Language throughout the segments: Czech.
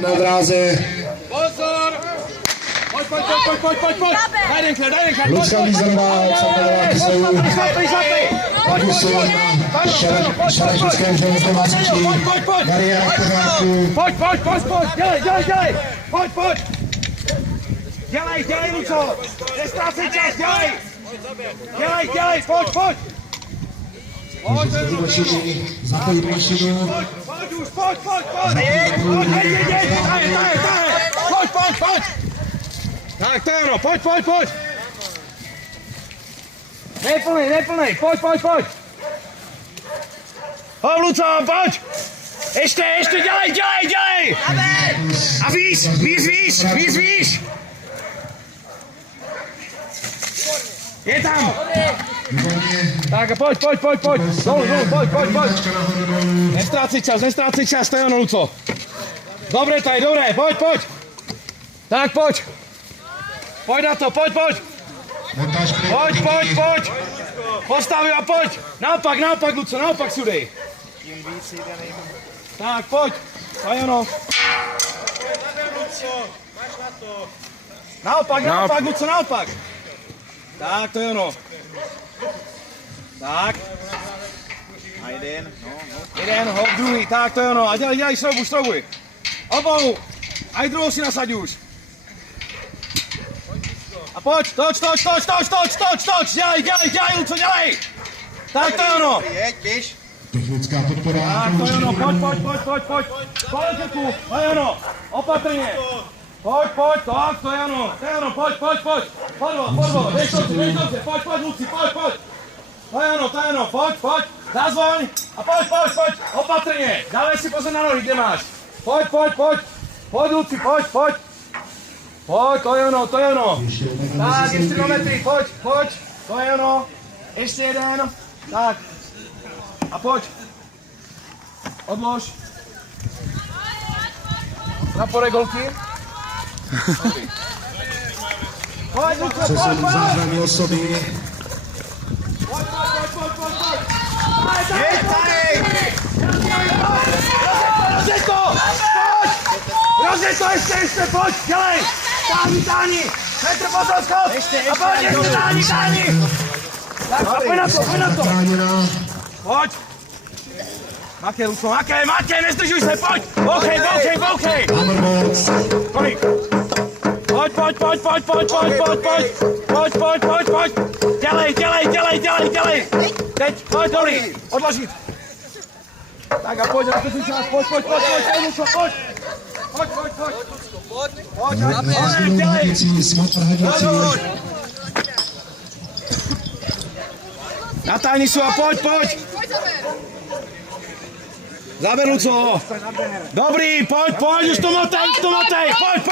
Na dráze Pozor! Pojď! Daj rychle! Lucka Lízanová, Oxanová Kyselů, pokusy na šarašickém železné váziči, Mariana Kořánku. Pojď! Dělej! Pojď! Dělej, Luco! Nestrácej čas, dělej! Pojď! Zapojit mašinu. Pojď! Tak to je ono, pojď! Neplnej, pojď! Pojď, Luco, pojď! Ještě, dělej! A víš! Je tam! Tak a pojď! Dolů, pojď! Nestrácej čas, to je ono, Luco. Dobré, pojď! Tak pojď! Pojď na to, pojď! Postav a pojď! Naopak, Luco, naopak sudej. Tak, pojď! To je ono. Naopak, Luco, naopak. Tak, to je ono. Tak. A Jeden, hop, druhý, tak, to je ono. A dělej, šroubuj. Obou. A i druhou si nasaď už. A pojď, toč, dělej, Luco, dělej. Tak, to je ono. Jeď, běž. Technická podpora. Tak, to je ono, pojď. Pojď, to je ono. Opatrně. Pojď, tak, to je ono, pojď. Podvol, jdeš to si, pojď, Luci, pojď. To je ono, pojď. Zazvoň a pojď. Opatrně. Dávej si pozor na nohy, kde máš. Pojď. Pojď, Luci, pojď. Pojď, to je ono. Tak, ještě 2 metry, pojď. To je ono. Ještě jeden. Tak. A pojď. Odlož. Na pore golky. Pojď, Luco, pojď. Záchranné osoby. Pojď. Jeď, tady. Rozjeď to, ještě, pojď, dělej. Táhni. Petr, pozor, schod. A pojď, ještě táhni. Tak, a pojď na to. Zachráněná. Pojď. Makej, Luco, makej, nezdržuj se, pojď. Bouchej. Hammerbox. Kolik? Pojď. Dělej. Teď, pojď, dobrý. Odložit. Tak a pojď, pojď, Luco, pojď. Pojď, dělej. Smotr hadící. Natáhni se a pojď. Zaber, Luco. Dobrý, pojď, už to motej, pojď.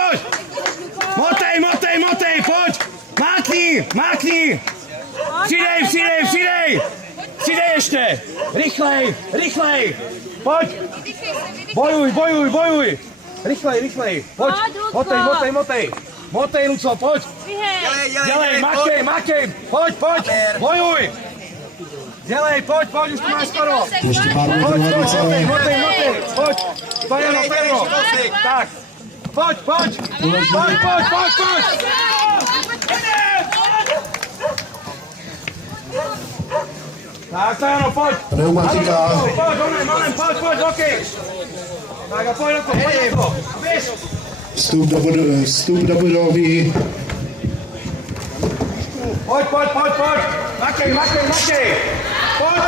Motej, pojď. Mákni. Přidej ještě. Rychlej. Pojď. Bojuj. Rychlej. Pojď. Motej. Motej, Luco, pojď. Dělej, makej. Pojď. Bojuj. Dělej, pojď, už to máš skoro. Ještě pár Pojď, metrů. pojď. To je ono. Tak. Pojď. Tak, to je ono, pojď. Pneumatika. Pojď, okej. Tak a pojď na to. Běž. Vstup do budovy. Pojď. Makej. Pojď.